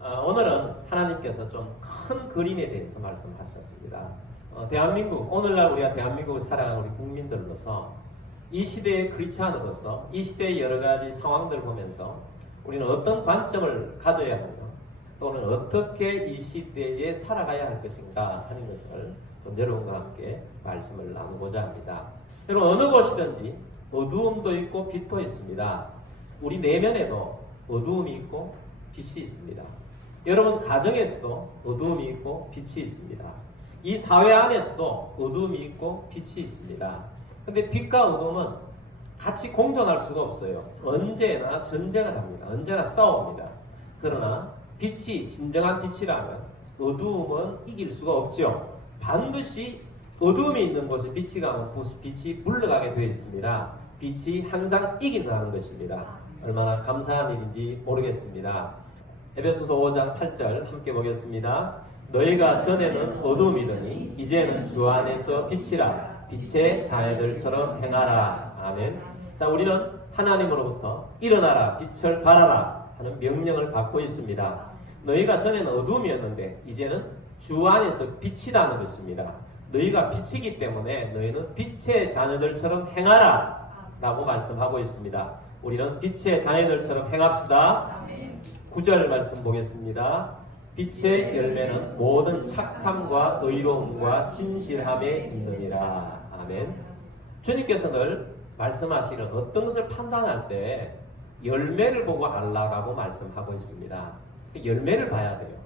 오늘은 하나님께서 좀 큰 그림에 대해서 말씀하셨습니다. 대한민국, 오늘날 우리가 대한민국을 살아가는 우리 국민들로서 이 시대의 크리스찬으로서 이 시대의 여러 가지 상황들을 보면서 우리는 어떤 관점을 가져야 하며 또는 어떻게 이 시대에 살아가야 할 것인가 하는 것을 좀 여러분과 함께 말씀을 나누고자 합니다. 여러분, 어느 곳이든지 어두움도 있고 빛도 있습니다. 우리 내면에도 어두움이 있고 빛이 있습니다. 여러분 가정에서도 어두움이 있고 빛이 있습니다. 이 사회 안에서도 어두움이 있고 빛이 있습니다. 근데 빛과 어두움은 같이 공존할 수가 없어요. 언제나 전쟁을 합니다. 언제나 싸웁니다. 그러나 빛이 진정한 빛이라면 어두움은 이길 수가 없죠. 반드시 어두움이 있는 곳에 빛이 가면 빛이 물러가게 되어 있습니다. 빛이 항상 이긴다는 것입니다. 얼마나 감사한 일인지 모르겠습니다. 에베소서 5장 8절 함께 보겠습니다. 너희가 전에는 어두움이더니 이제는 주 안에서 빛이라. 빛의 자녀들처럼 행하라. 아멘. 자, 우리는 하나님으로부터 일어나라, 빛을 발하라 하는 명령을 받고 있습니다. 너희가 전에는 어두움이었는데 이제는 주 안에서 빛이라는 것입니다. 너희가 빛이기 때문에 너희는 빛의 자녀들처럼 행하라 라고 말씀하고 있습니다. 우리는 빛의 자녀들처럼 행합시다. 9절 말씀 보겠습니다. 빛의 열매는 모든 착함과 의로움과 진실함에 있느니라. 아멘. 주님께서 늘 말씀하시는 어떤 것을 판단할 때 열매를 보고 알라라고 말씀하고 있습니다. 열매를 봐야 돼요.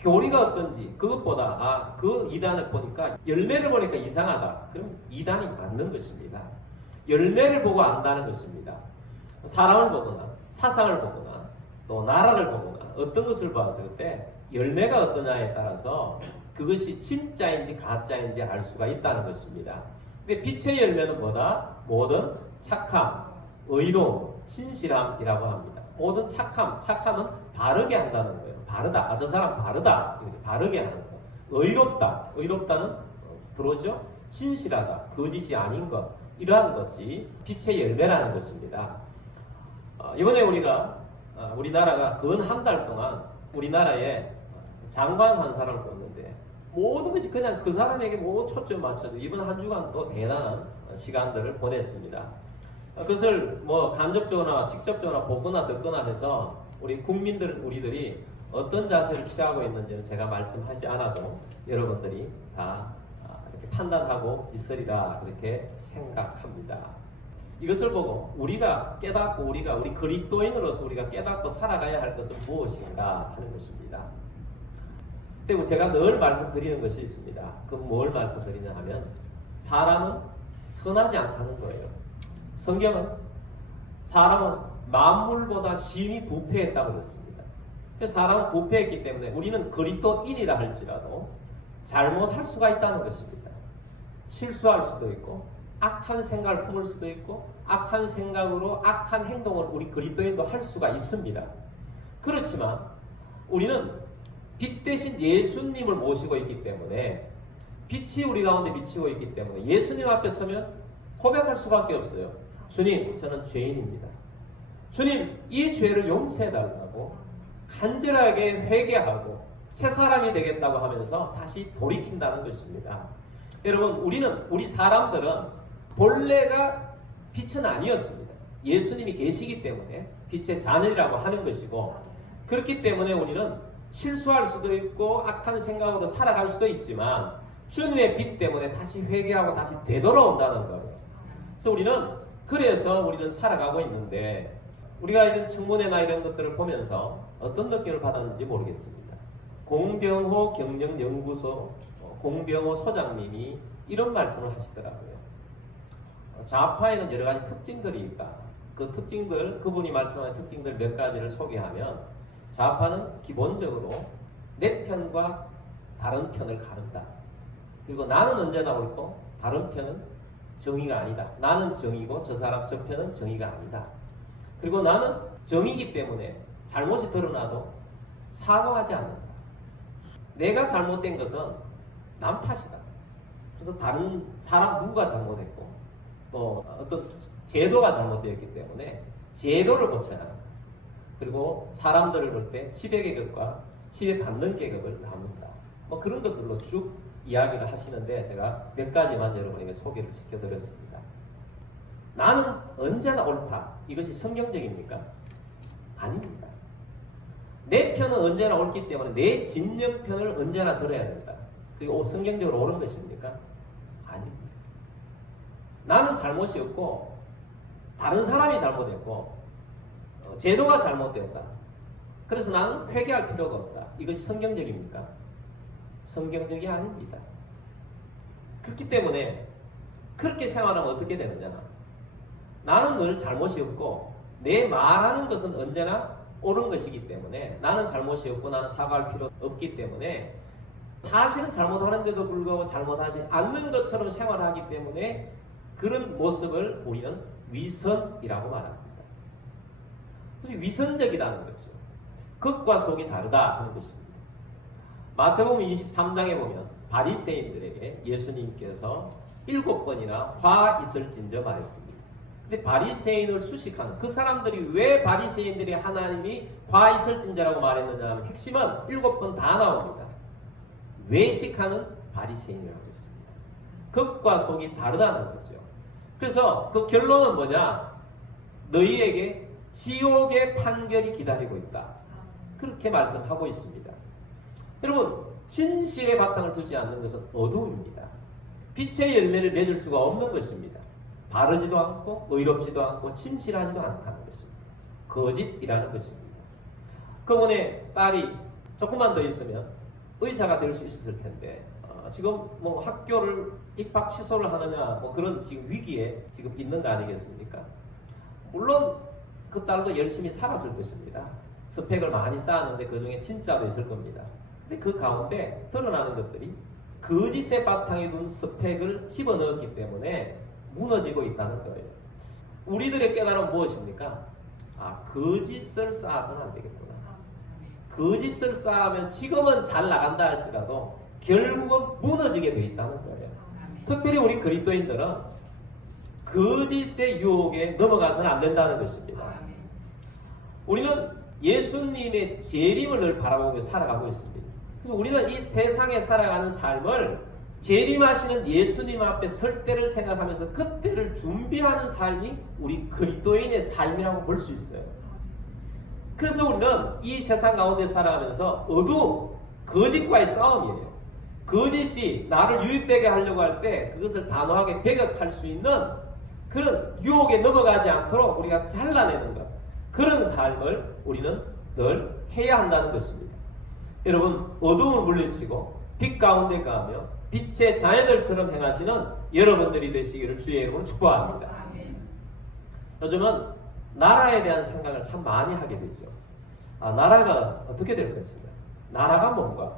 교리가 어떤지 그것보다 그 이단을 보니까 열매를 보니까 이상하다. 그럼 이단이 맞는 것입니다. 열매를 보고 안다는 것입니다. 사람을 보거나 사상을 보거나 또 나라를 보거나 어떤 것을 봤을 때 열매가 어떠냐에 따라서 그것이 진짜인지 가짜인지 알 수가 있다는 것입니다. 근데 빛의 열매는 뭐다? 모든 착함, 의로움, 진실함이라고 합니다. 모든 착함은 바르게 한다는 거예요. 바르다. 저 사람 바르다. 바르게 하는 거. 의롭다는 들어오죠? 진실하다. 거짓이 아닌 것. 이러한 것이 빛의 열매라는 것입니다. 이번에 우리나라가 근 한 달 동안 우리나라에 장관 한 사람을 뽑는데 모든 것이 그냥 그 사람에게 초점 맞춰서 이번 한 주간 또 대단한 시간들을 보냈습니다. 그것을 간접적으로나 직접적으로나 보거나 듣거나 해서 우리들이 어떤 자세를 취하고 있는지는 제가 말씀하지 않아도 여러분들이 다 이렇게 판단하고 있으리라 그렇게 생각합니다. 이것을 보고 우리가 깨닫고 우리 그리스도인으로서 우리가 깨닫고 살아가야 할 것은 무엇인가 하는 것입니다. 그리고 제가 늘 말씀드리는 것이 있습니다. 그럼 뭘 말씀드리냐 하면 사람은 선하지 않다는 거예요. 성경은 사람은 만물보다 심히 부패했다고 그랬습니다. 그래서 사람은 부패했기 때문에 우리는 그리스도인이라 할지라도 잘못할 수가 있다는 것입니다. 실수할 수도 있고 악한 생각을 품을 수도 있고 악한 생각으로 악한 행동을 우리 그리스도인도 할 수가 있습니다. 그렇지만 우리는 빛 대신 예수님을 모시고 있기 때문에 빛이 우리 가운데 비치고 있기 때문에 예수님 앞에 서면 고백할 수밖에 없어요. 주님, 저는 죄인입니다. 주님, 이 죄를 용서해달라고 간절하게 회개하고 새 사람이 되겠다고 하면서 다시 돌이킨다는 것입니다. 여러분, 우리 사람들은 본래가 빛은 아니었습니다. 예수님이 계시기 때문에 빛의 자녀라고 하는 것이고 그렇기 때문에 우리는 실수할 수도 있고 악한 생각으로 살아갈 수도 있지만 주님의 빛 때문에 다시 회개하고 다시 되돌아온다는 거예요. 그래서 우리는 살아가고 있는데 우리가 이런 청문회나 이런 것들을 보면서 어떤 느낌을 받았는지 모르겠습니다. 공병호 경영연구소 공병호 소장님이 이런 말씀을 하시더라고요. 좌파에는 여러 가지 특징들이 있다. 그분이 말씀하는 특징들 몇 가지를 소개하면 좌파는 기본적으로 내 편과 다른 편을 가른다. 그리고 나는 언제나 옳고 다른 편은 정의가 아니다. 나는 정의고 저 편은 정의가 아니다. 그리고 나는 정의이기 때문에 잘못이 드러나도 사과하지 않는다. 내가 잘못된 것은 남 탓이다. 그래서 다른 사람 누가 잘못했고 또 어떤 제도가 잘못되었기 때문에 제도를 고쳐야 한다. 그리고 사람들을 볼 때 지배계급과 지배받는 계급을 나눈다. 뭐 그런 것들로 쭉 이야기를 하시는데 제가 몇 가지만 여러분에게 소개를 시켜드렸습니다. 나는 언제나 옳다. 이것이 성경적입니까? 아닙니다. 내 편은 언제나 옳기 때문에 내 진영 편을 언제나 들어야 된다. 그게 성경적으로 옳은 것입니까? 아닙니다. 나는 잘못이 없고 다른 사람이 잘못했고 제도가 잘못됐다. 그래서 나는 회개할 필요가 없다. 이것이 성경적입니까? 성경적이 아닙니다. 그렇기 때문에 그렇게 생활하면 어떻게 되느냐? 나는 늘 잘못이 없고 내 말하는 것은 언제나 옳은 것이기 때문에 나는 잘못이 없고 나는 사과할 필요 없기 때문에 사실은 잘못하는데도 불구하고 잘못하지 않는 것처럼 생활하기 때문에 그런 모습을 우리는 위선이라고 말합니다. 그래서 위선적이라는 거죠. 겉과 속이 다르다 하는 것입니다. 마태복음 23장에 보면 바리새인들에게 예수님께서 7번이나 화 있을진저 말했습니다. 근데 바리새인을 수식하는 그 사람들이 왜 바리새인들이 하나님이 화 있을진저라고 말했느냐 하면 핵심은 7번 다 나옵니다. 외식하는 바리새인이라고 했습니다. 겉과 속이 다르다는 거죠. 그래서 그 결론은 뭐냐? 너희에게 지옥의 판결이 기다리고 있다. 그렇게 말씀하고 있습니다. 여러분, 진실의 바탕을 두지 않는 것은 어두움입니다. 빛의 열매를 맺을 수가 없는 것입니다. 바르지도 않고 의롭지도 않고 진실하지도 않다는 것입니다. 거짓이라는 것입니다. 그분의 딸이 조금만 더 있으면 의사가 될 수 있었을 텐데 지금 뭐 학교를 입학 취소를 하느냐 뭐 그런 지금 위기에 지금 있는 거 아니겠습니까? 물론 그 딸도 열심히 살았을 것입니다. 스펙을 많이 쌓았는데 그 중에 진짜도 있을 겁니다. 근데 그 가운데 드러나는 것들이 거짓의 바탕에 둔 스펙을 집어넣었기 때문에 무너지고 있다는 거예요. 우리들의 깨달음은 무엇입니까? 거짓을 쌓아서는 안 되겠구나. 거짓을 쌓으면 지금은 잘 나간다 할지라도 결국은 무너지게 돼 있다는 거예요. 특별히 우리 그리스도인들은 거짓의 유혹에 넘어가서는 안 된다는 것입니다. 우리는 예수님의 재림을 늘 바라보고 살아가고 있습니다. 그래서 우리는 이 세상에 살아가는 삶을 재림하시는 예수님 앞에 설 때를 생각하면서 그때를 준비하는 삶이 우리 그리스도인의 삶이라고 볼 수 있어요. 그래서 우리는 이 세상 가운데 살아가면서 어두움, 거짓과의 싸움이에요. 거짓이 나를 유익되게 하려고 할 때 그것을 단호하게 배격할 수 있는 그런 유혹에 넘어가지 않도록 우리가 잘라내는 것. 그런 삶을 우리는 늘 해야 한다는 것입니다. 여러분, 어두움을 물리치고 빛 가운데 가며 빛의 자녀들처럼 행하시는 여러분들이 되시기를 주의 이름으로 축복합니다. 요즘은 나라에 대한 생각을 참 많이 하게 되죠. 나라가 어떻게 될 것인가? 나라가 뭔가?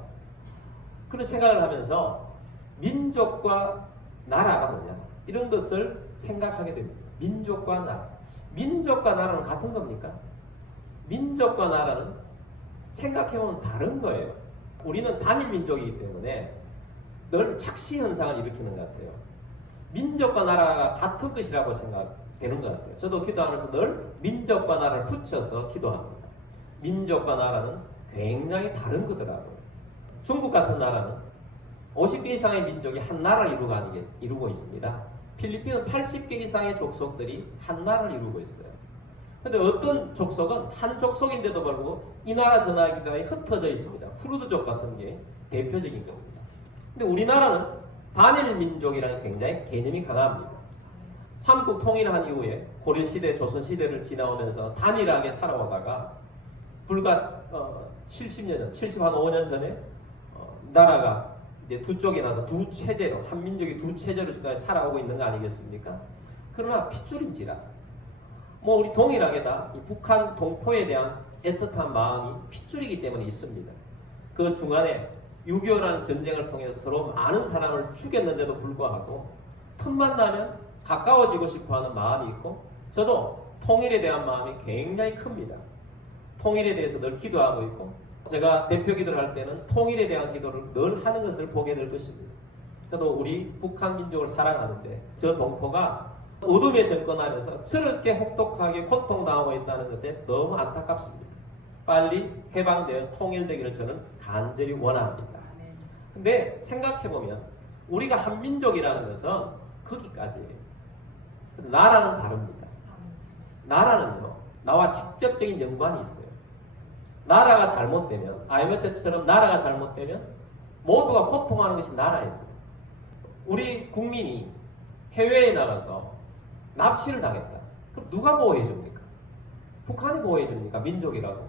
그런 생각을 하면서 민족과 나라가 뭐냐? 이런 것을 생각하게 됩니다. 민족과 나라. 민족과 나라는 같은 겁니까? 민족과 나라는 생각해보면 다른 거예요. 우리는 단일 민족이기 때문에 늘 착시 현상을 일으키는 것 같아요. 민족과 나라가 같은 것이라고 생각되는 것 같아요. 저도 기도하면서 늘 민족과 나라를 붙여서 기도합니다. 민족과 나라는 굉장히 다른 거더라고요. 중국 같은 나라는 50개 이상의 민족이 한 나라를 이루고 있습니다. 필리핀은 80개 이상의 족속들이 한 나라를 이루고 있어요. 그런데 어떤 족속은 한 족속인데도 불구하고 이 나라 저 나라에 흩어져 있습니다. 쿠르드족 같은 게 대표적인 겁니다. 근데 우리나라는 단일 민족이라는 굉장히 개념이 강합니다. 삼국 통일한 이후에 고려시대, 조선시대를 지나오면서 단일하게 살아오다가 불과 70년, 75년 전에 나라가 이제 두 쪽이 나서 두 체제로, 한 민족이 두 체제로 지금까지 살아오고 있는 거 아니겠습니까? 그러나 핏줄인지라 뭐 우리 동일하게 다 이 북한 동포에 대한 애틋한 마음이 핏줄이기 때문에 있습니다. 그 중간에 6.25라는 전쟁을 통해서 서로 많은 사람을 죽였는데도 불구하고 틈만 나면 가까워지고 싶어하는 마음이 있고 저도 통일에 대한 마음이 굉장히 큽니다. 통일에 대해서 늘 기도하고 있고 제가 대표 기도를 할 때는 통일에 대한 기도를 늘 하는 것을 보게 될 것입니다. 저도 우리 북한 민족을 사랑하는데 저 동포가 어둠의 정권 아래서 저렇게 혹독하게 고통당하고 있다는 것에 너무 안타깝습니다. 빨리 해방되어 통일되기를 저는 간절히 원합니다. 근데 생각해보면 우리가 한민족이라는 것은 거기까지예요. 나라는 다릅니다. 나라는요, 나와 직접적인 연관이 있어요. 나라가 잘못되면, IMF처럼 나라가 잘못되면 모두가 고통하는 것이 나라입니다. 우리 국민이 해외에 나가서 납치를 당했다. 그럼 누가 보호해 줍니까? 북한이 보호해 줍니까? 민족이라고.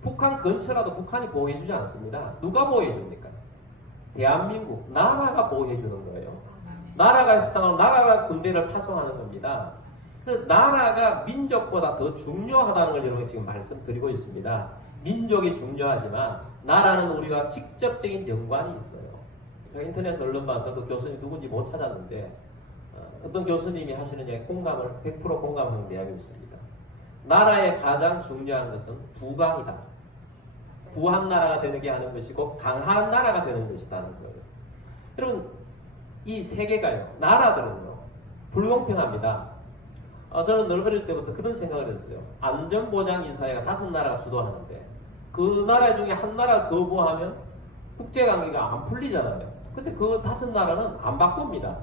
북한 근처라도 북한이 보호해 주지 않습니다. 누가 보호해 줍니까? 대한민국, 나라가 보호해 주는 거예요. 나라가 협상하고 나라가 군대를 파송하는 겁니다. 그래서 나라가 민족보다 더 중요하다는 걸 여러분 지금 말씀드리고 있습니다. 민족이 중요하지만 나라는 우리가 직접적인 연관이 있어요. 제가 인터넷 언론 봐서 그 교수님 누군지 못 찾았는데 어떤 교수님이 하시는 얘기 공감을 100% 공감하는 내용이 있습니다. 나라의 가장 중요한 것은 부강이다. 부한 나라가 되는 게 하는 것이고 강한 나라가 되는 것이라는 거예요. 여러분 이 세계가요, 나라들은요 불공평합니다. 저는 늘 어릴 때부터 그런 생각을 했어요. 안전보장인사회가 5나라가 주도하는데 그 나라 중에 한 나라가 거부하면 국제관계가 안 풀리잖아요. 근데 그 5나라는 안 바꿉니다.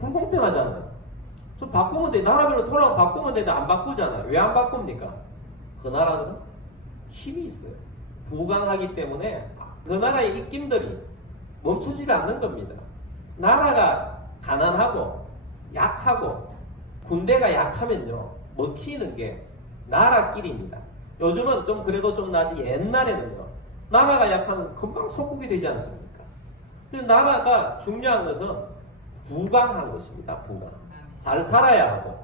불공평하잖아요. 좀 바꾸면 돼. 나라별로 돌아가 바꾸면 되는데 안 바꾸잖아요. 왜 안 바꿉니까? 그 나라들은 힘이 있어요. 부강하기 때문에 그 나라의 입김들이 멈추지 않는 겁니다. 나라가 가난하고 약하고 군대가 약하면요 먹히는 게 나라끼리입니다. 요즘은 좀 그래도 좀 나지 옛날에는요 나라가 약하면 금방 속국이 되지 않습니까? 그래서 나라가 중요한 것은 부강한 것입니다. 부강. 잘 살아야 하고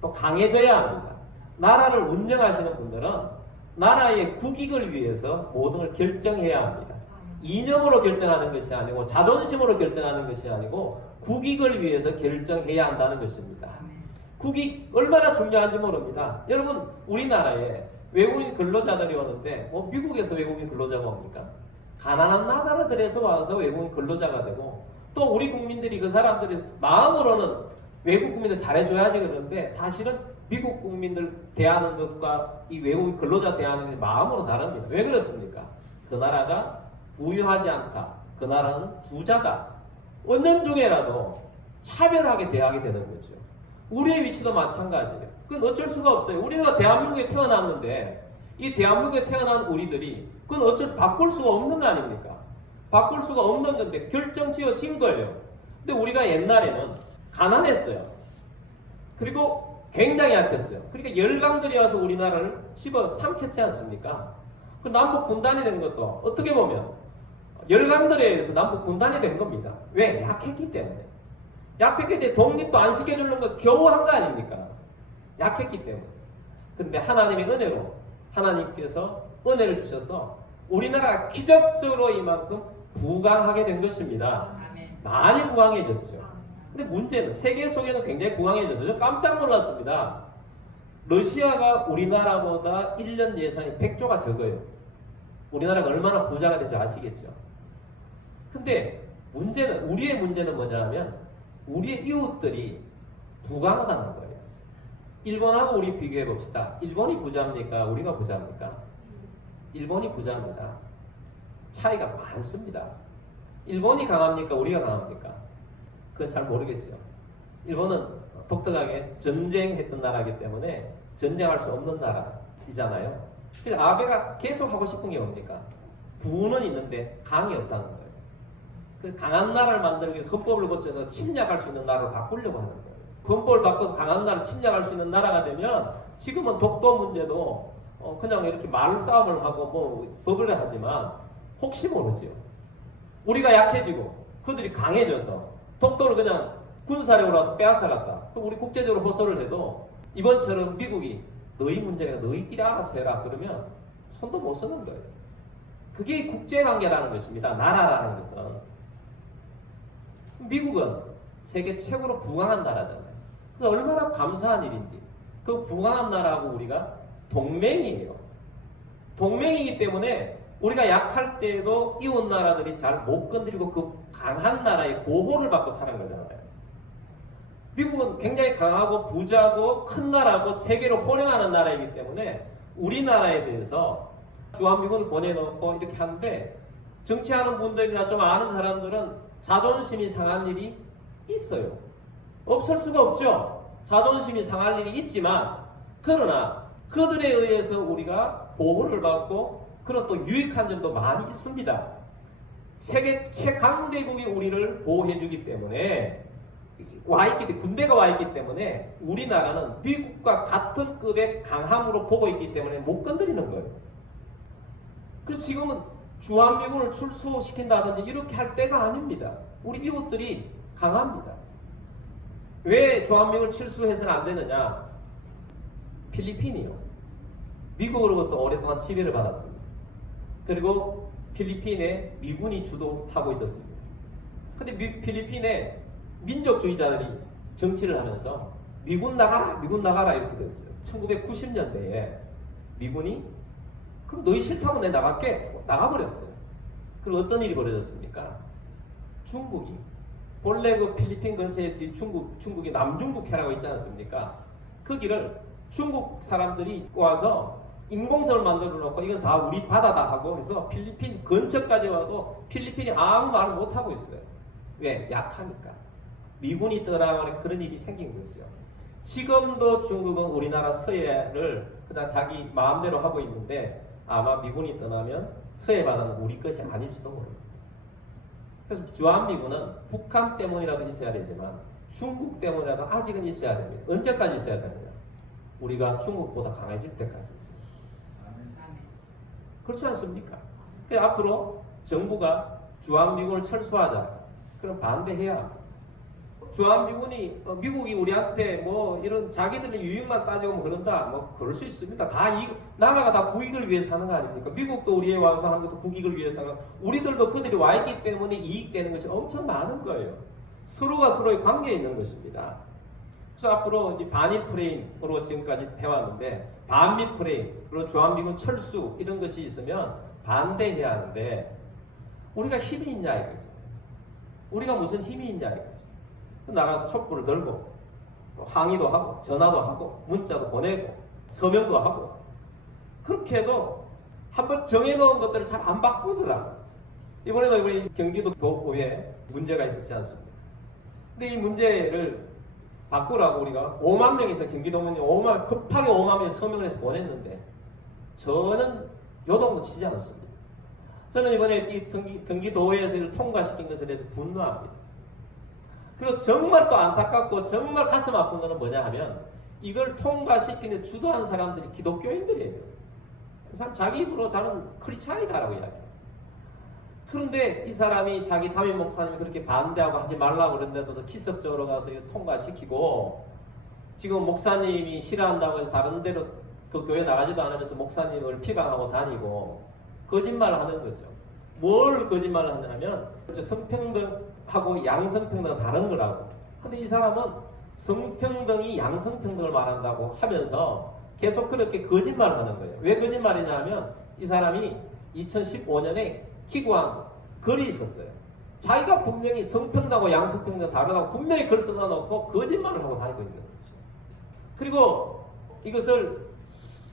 또 강해져야 합니다. 나라를 운영하시는 분들은 나라의 국익을 위해서 모든 걸 결정해야 합니다. 이념으로 결정하는 것이 아니고 자존심으로 결정하는 것이 아니고 국익을 위해서 결정해야 한다는 것입니다. 국익 얼마나 중요한지 모릅니다. 여러분 우리나라에 외국인 근로자들이 오는데 미국에서 외국인 근로자가 옵니까? 가난한 나라들에서 와서 외국인 근로자가 되고 또 우리 국민들이 그 사람들이 마음으로는 외국 국민들 잘해줘야지 그러는데 사실은 미국 국민들 대하는 것과 이 외국인 근로자 대하는 게 마음으로 다릅니다. 왜 그렇습니까? 그 나라가 부유하지 않다. 그 나라는 부자다. 어느 중에라도 차별하게 대하게 되는 거죠. 우리의 위치도 마찬가지예요. 그건 어쩔 수가 없어요. 우리가 대한민국에 태어났는데 이 대한민국에 태어난 우리들이 그건 어쩔 수 바꿀 수가 없는 거 아닙니까? 바꿀 수가 없는 건데 결정 지어진 거예요. 근데 우리가 옛날에는 가난했어요. 그리고 굉장히 약했어요. 그러니까 열강들이 와서 우리나라를 집어 삼켰지 않습니까? 그 남북 분단이 된 것도 어떻게 보면 열강들에 의해서 남북 분단이 된 겁니다. 왜? 약했기 때문에. 약했기 때문에 독립도 안 시켜주는 거 겨우 한 거 아닙니까? 약했기 때문에. 그런데 하나님의 은혜로 하나님께서 은혜를 주셔서 우리나라가 기적적으로 이만큼 부강하게 된 것입니다. 많이 부강해졌죠. 근데 문제는 세계 속에는 굉장히 부강해졌어요. 저 깜짝 놀랐습니다. 러시아가 우리나라보다 1년 예산이 100조가 적어요. 우리나라가 얼마나 부자가 된지 아시겠죠? 근데 문제는 우리의 문제는 뭐냐면 우리의 이웃들이 부강하다는 거예요. 일본하고 우리 비교해 봅시다. 일본이 부자입니까? 우리가 부자입니까? 일본이 부자입니다. 차이가 많습니다. 일본이 강합니까? 우리가 강합니까? 그건 잘 모르겠죠. 일본은 독특하게 전쟁했던 나라이기 때문에 전쟁할 수 없는 나라이잖아요. 그래서 아베가 계속 하고 싶은 게 뭡니까? 부는 있는데 강이 없다는 거예요. 그래서 강한 나라를 만들기 위해서 헌법을 고쳐서 침략할 수 있는 나라로 바꾸려고 하는 거예요. 헌법을 바꿔서 강한 나라를 침략할 수 있는 나라가 되면 지금은 독도 문제도 그냥 이렇게 말싸움을 하고 뭐 법을 하지만 혹시 모르지요. 우리가 약해지고 그들이 강해져서 독도를 그냥 군사력으로 와서 빼앗아갔다. 그럼 우리 국제적으로 호소를 해도 이번처럼 미국이 너희 문제가 너희끼리 알아서 해라 그러면 손도 못 쓰는 거예요. 그게 국제관계라는 것입니다. 나라라는 것은. 미국은 세계 최고로 부강한 나라잖아요. 그래서 얼마나 감사한 일인지. 그 부강한 나라하고 우리가 동맹이에요. 동맹이기 때문에 우리가 약할 때에도 이웃 나라들이 잘 못 건드리고 그 강한 나라의 보호를 받고 사는 거잖아요. 미국은 굉장히 강하고 부자고 큰 나라고 세계로 호령하는 나라이기 때문에 우리나라에 대해서 주한미군을 보내놓고 이렇게 하는데 정치하는 분들이나 좀 아는 사람들은 자존심이 상한 일이 있어요. 없을 수가 없죠. 자존심이 상할 일이 있지만 그러나 그들에 의해서 우리가 보호를 받고 그런 또 유익한 점도 많이 있습니다. 세계 최강대국이 우리를 보호해주기 때문에 군대가 와 있기 때문에 우리나라는 미국과 같은 급의 강함으로 보고 있기 때문에 못 건드리는 거예요. 그래서 지금은 주한미군을 출소시킨다든지 이렇게 할 때가 아닙니다. 우리 미국들이 강합니다. 왜 주한미군을 출소해서는 안 되느냐? 필리핀이요. 미국으로부터 오랫동안 지배를 받았습니다. 그리고 필리핀에 미군이 주도하고 있었습니다. 근데 필리핀에 민족주의자들이 정치를 하면서 미군 나가라 이렇게 됐어요. 1990년대에 미군이 그럼 너희 싫다면 내가 나갈게 나가버렸어요. 그럼 어떤 일이 벌어졌습니까? 중국이 본래 그 필리핀 근처에 중국이 남중국해라고 있지 않습니까? 거기를 중국 사람들이 와서 인공섬을 만들어 놓고 이건 다 우리 바다다 하고 해서 필리핀 근처까지 와도 필리핀이 아무 말을 못하고 있어요. 왜? 약하니까. 미군이 떠나가는 그런 일이 생긴 거죠. 지금도 중국은 우리나라 서해를 그냥 자기 마음대로 하고 있는데 아마 미군이 떠나면 서해 바다는 우리 것이 아닐지도 모릅니다. 그래서 주한미군은 북한 때문이라도 있어야 되지만 중국 때문이라도 아직은 있어야 됩니다. 언제까지 있어야 되느냐? 우리가 중국보다 강해질 때까지 있어요. 그렇지 않습니까? 그래서 앞으로 정부가 주한미군을 철수하자. 그럼 반대해야 합니다. 주한미군이 미국이 우리한테 뭐 이런 자기들의 유익만 따지고 그런다 뭐 그럴 수 있습니다. 나라가 다 국익을 위해서 하는 거 아닙니까? 미국도 우리에 와서 하는 것도 국익을 위해서 하는 거. 우리들도 그들이 와 있기 때문에 이익되는 것이 엄청 많은 거예요. 서로가 서로의 관계에 있는 것입니다. 그래서 앞으로 이제 반일 프레임으로 지금까지 해왔는데 반미 프레임으로 주한미군 철수 이런 것이 있으면 반대해야 하는데 우리가 힘이 있냐 이거죠. 우리가 무슨 힘이 있냐 이거죠. 나가서 촛불을 들고 항의도 하고 전화도 하고 문자도 보내고 서명도 하고 그렇게 해도 한번 정해놓은 것들을 잘 안 바꾸더라고요. 이번에 경기도 도의회 문제가 있었지 않습니까? 근데 이 문제를 바꾸라고 우리가 5만 명에서 경기도민이 급하게 5만 명이 서명을 해서 보냈는데 저는 요동도 치지 않았습니다. 저는 이번에 이 경기도의회에서 이를 통과시킨 것에 대해서 분노합니다. 그리고 정말 또 안타깝고 정말 가슴 아픈 거는 뭐냐 하면 이걸 통과시키는 주도한 사람들이 기독교인들이에요. 그 사람 자기 입으로 저는 크리스찬이다라고 이야기해요. 그런데 이 사람이 자기 담임 목사님이 그렇게 반대하고 하지 말라고 그러는데도 기습적으로 가서 이거 통과시키고 지금 목사님이 싫어한다고 해서 다른 데로 그 교회 나가지도 않으면서 목사님을 피방하고 다니고 거짓말을 하는 거죠. 뭘 거짓말을 하냐면 성평등하고 양성평등은 다른 거라고. 근데 이 사람은 성평등이 양성평등을 말한다고 하면서 계속 그렇게 거짓말을 하는 거예요. 왜 거짓말이냐 하면 이 사람이 2015년에 기고한 글이 있었어요. 자기가 분명히 성평등하고 양성평등 다르다고 분명히 글 써놓고 거짓말을 하고 다니고 있는 거죠. 그리고 이것을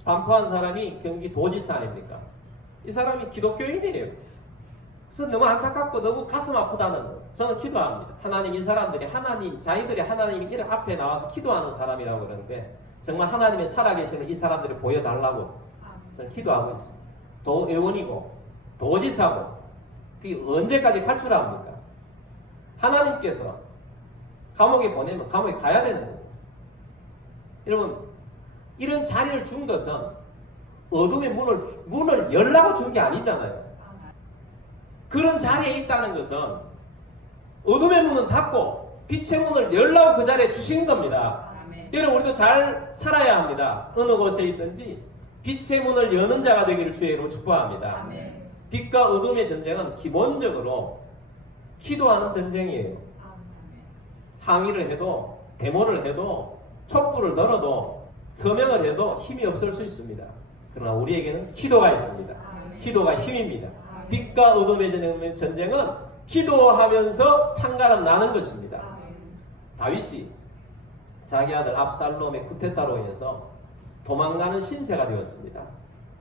반포한 사람이 경기도지사 아닙니까? 이 사람이 기독교인이에요. 그래서 너무 안타깝고 너무 가슴 아프다는 거. 저는 기도합니다. 하나님, 이 사람들이 자기들이 하나님 이름 앞에 나와서 기도하는 사람이라고 그러는데 정말 하나님의 살아계심을 이 사람들이 보여달라고 저는 기도하고 있습니다. 도의원이고 도지사고 그게 언제까지 갈 줄 압니까? 하나님께서 감옥에 보내면 감옥에 가야 되는 거예요. 여러분, 이런 자리를 준 것은 어둠의 문을 열라고 준 게 아니잖아요. 그런 자리에 있다는 것은 어둠의 문은 닫고 빛의 문을 열라고 그 자리에 주신 겁니다. 여러분, 우리도 잘 살아야 합니다. 어느 곳에 있든지 빛의 문을 여는 자가 되기를 주의 이름으로 축복합니다. 아멘. 빛과 어둠의 전쟁은 기본적으로 기도하는 전쟁이에요. 항의를 해도 데모를 해도 촛불을 들어도 서명을 해도 힘이 없을 수 있습니다. 그러나 우리에게는 기도가 있습니다. 기도가 힘입니다. 빛과 어둠의 전쟁은 기도하면서 판가름 나는 것입니다. 다윗이 자기 아들 압살롬의 쿠데타로 인해서 도망가는 신세가 되었습니다.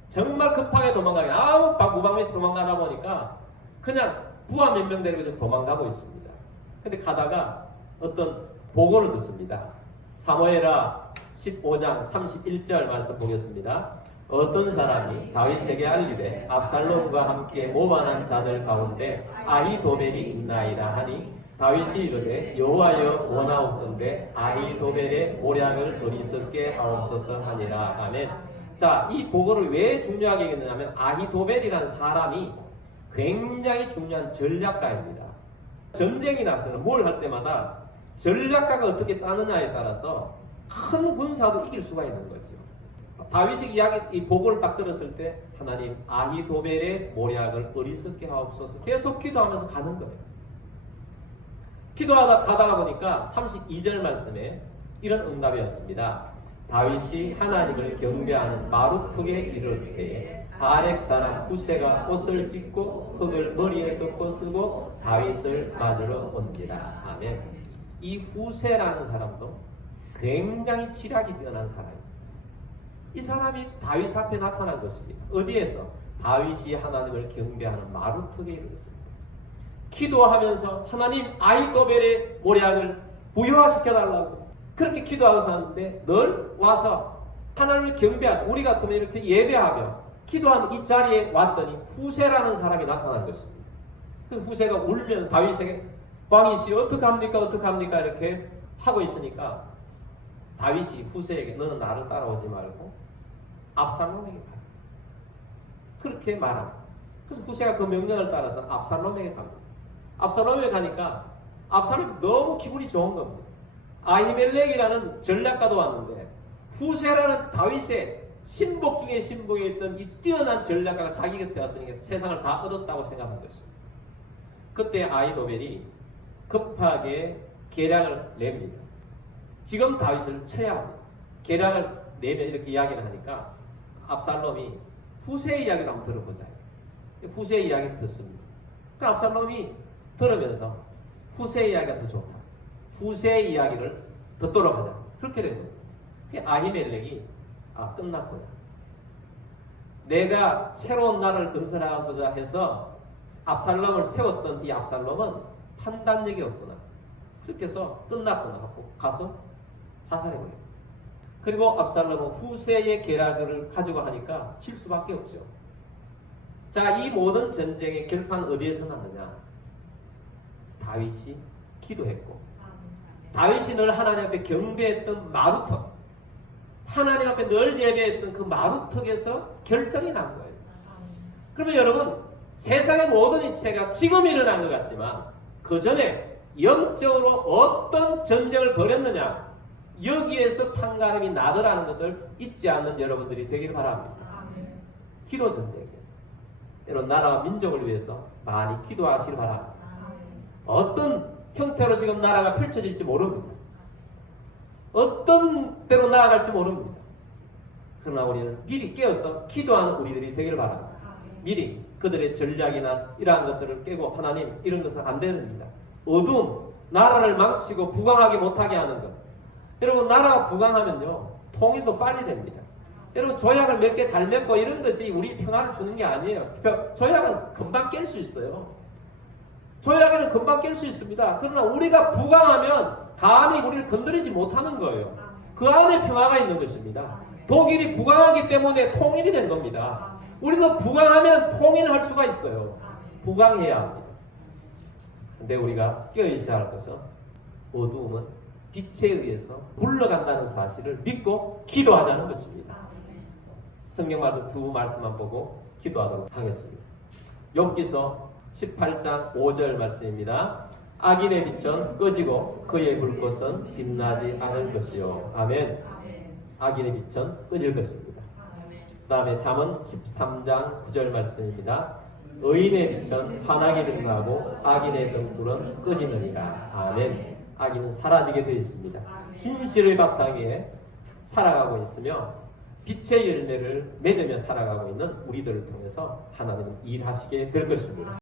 정말 급하게 도망가게 아무 무방비 도망가다 보니까 그냥 부하 몇 명 데리고 좀 도망가고 있습니다. 근데 가다가 어떤 보고를 듣습니다. 사무엘하 15장 31절 말씀 보겠습니다. 어떤 사람이 다윗에게 알리되 압살롬과 함께 모반한 자들 가운데 아히도벨이 있나이다 하니 다윗이 이르되 여호와여 원하옵건대 아히도벨의 모략을 어리석게 하옵소서 하니라. 아멘. 자, 이 보고를 왜 중요하게 했느냐면 아히도벨이라는 사람이 굉장히 중요한 전략가입니다. 전쟁이 나서는 뭘 할 때마다 전략가가 어떻게 짜느냐에 따라서 큰 군사도 이길 수가 있는 거죠. 다윗이 이 보고를 딱 들었을 때 하나님 아히도벨의 모략을 어리석게 하옵소서 계속 기도하면서 가는 거예요. 기도하다 가다가 보니까 32절 말씀에 이런 응답이었습니다. 다윗이 하나님을 경배하는 마루턱에 이를 때에 아렉 사람 후세가 옷을 찢고 흙을 머리에 덮고 쓰고 다윗을 맞으러 온지라. 아멘. 이 후세라는 사람도 굉장히 지략이 뛰어난 사람입니다. 이 사람이 다윗 앞에 나타난 것입니다. 어디에서? 다윗이 하나님을 경배하는 마루턱에 이르렀습니다. 기도하면서 하나님 아히도벨의 모략을 부여시켜달라고 그렇게 기도하고 사는데 늘 와서 하나님을 경배하는 우리 같으면 이렇게 예배하며 기도하는 이 자리에 왔더니 후세라는 사람이 나타난 것입니다. 그래서 후세가 울면서 다윗에게 왕이시 어떡합니까 이렇게 하고 있으니까 다윗이 후세에게 너는 나를 따라오지 말고 압살롬에게 가라. 그렇게 말합니다. 그래서 후세가 그 명령을 따라서 압살롬에게 갑니다. 압살롬에 가니까 압살롬이 너무 기분이 좋은 겁니다. 아히멜렉이라는 전략가도 왔는데 후세라는 다윗의 신복 중에 신복에 있던 이 뛰어난 전략가가 자기 곁에 왔으니까 세상을 다 얻었다고 생각한 것입니다. 그때 아히도벨이 급하게 계략을 냅니다. 지금 다윗을 쳐야 합니다. 계략을 내면 이렇게 이야기를 하니까 압살롬이 후세의 이야기를 한번 들어보자. 후세의 이야기를 듣습니다. 그 압살롬이 들으면서 후세의 이야기가 더 좋다. 후세의 이야기를 듣도록 하자. 그렇게 된 거예요. 아히멜렉이 끝났구나. 내가 새로운 나라를 건설하고자 해서 압살롬을 세웠던 이 압살롬은 판단력이 없구나. 그렇게 해서 끝났구나 하고 가서 자살해버려요. 그리고 압살롬은 후세의 계략을 가지고 하니까 질 수밖에 없죠. 자, 이 모든 전쟁의 결판은 어디에서 났느냐? 다윗이 기도했고 다윗이 늘 하나님 앞에 경배했던 마루턱, 하나님 앞에 늘 예배했던 그 마루턱에서 결정이 난 거예요. 그러면 여러분, 세상의 모든 이체가 지금 일어난 것 같지만 그 전에 영적으로 어떤 전쟁을 벌였느냐, 여기에서 판가름이 나더라는 것을 잊지 않는 여러분들이 되기를 바랍니다. 기도 전쟁이에요. 여러분, 나라와 민족을 위해서 많이 기도하시길 바랍니다. 어떤 형태로 지금 나라가 펼쳐질지 모릅니다. 어떤 대로 나아갈지 모릅니다. 그러나 우리는 미리 깨어서 기도하는 우리들이 되기를 바랍니다. 미리 그들의 전략이나 이러한 것들을 깨고 하나님, 이런 것은 안 됩니다. 어둠, 나라를 망치고 부강하게 못하게 하는 것. 여러분, 나라가 부강하면요 통일도 빨리 됩니다. 여러분, 조약을 몇 개 잘 맺고 이런 것이 우리 평화를 주는 게 아니에요. 조약은 금방 깰 수 있어요. 조약에는 금방 깰 수 있습니다. 그러나 우리가 부강하면 감히 우리를 건드리지 못하는 거예요. 그 안에 평화가 있는 것입니다. 독일이 부강하기 때문에 통일이 된 겁니다. 우리도 부강하면 통일할 수가 있어요. 부강해야 합니다. 근데 우리가 깨어있어야 할 것은 어두움은 빛에 의해서 물러간다는 사실을 믿고 기도하자는 것입니다. 성경 말씀 두 말씀만 보고 기도하도록 하겠습니다. 욥기서 18장 5절 말씀입니다. 악인의 빛은 꺼지고 그의 불꽃은 빛나지 않을 것이요. 아멘. 악인의 빛은 꺼질 것입니다. 그 다음에 잠언 13장 9절 말씀입니다. 의인의 빛은 환하게 빛나고 악인의 등불은 꺼지느니라. 아멘. 악인은 사라지게 되어 있습니다. 진실의 바탕에 살아가고 있으며 빛의 열매를 맺으며 살아가고 있는 우리들을 통해서 하나님은 일하시게 될 것입니다.